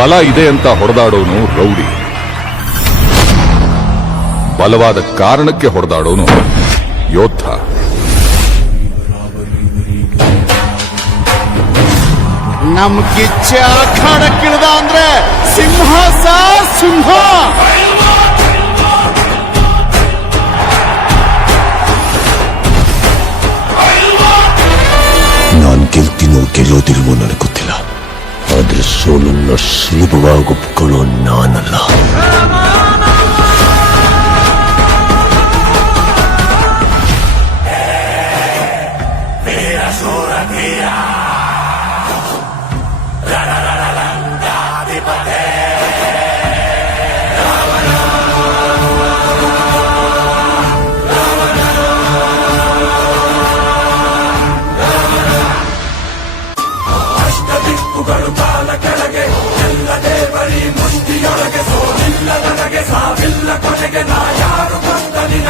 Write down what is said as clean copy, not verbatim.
ಬಲ ಇದೆ ಅಂತ ಹೊಡೆದಾಡೋನು ರೌಡಿ, ಬಲವಾದ ಕಾರಣಕ್ಕೆ ಹೊಡೆದಾಡೋನು ಯೋಧ. ನಮ್ ಕಿಚ್ಚೆ ಅಖಾಡಕ್ಕಿಳ್ದ ಅಂದ್ರೆ ಸಿಂಹ ಸಿಂಹ. ನಾನ್ ಗೆಲ್ತೀನೋ ಗೆಲ್ಲೋದಿಲ್ವೋ ನನಗೆ ಗೊತ್ತಿಲ್ಲ, ಆದ್ರೆ ಸೋಲನ್ನ ಸುಲಭವಾಗಿ ಒಪ್ಕೊಳ್ಳೋ ನಾನಲ್ಲ. ಮುಷ್ಟಿಯೊಳಗೆ ಸೋಲಿಲ್ಲ ನನಗೆ, ಸಾವಿಲ್ಲ ಕೊನೆಗೆ, ನಾ ಯಾರು ಬಂದ ನಿನ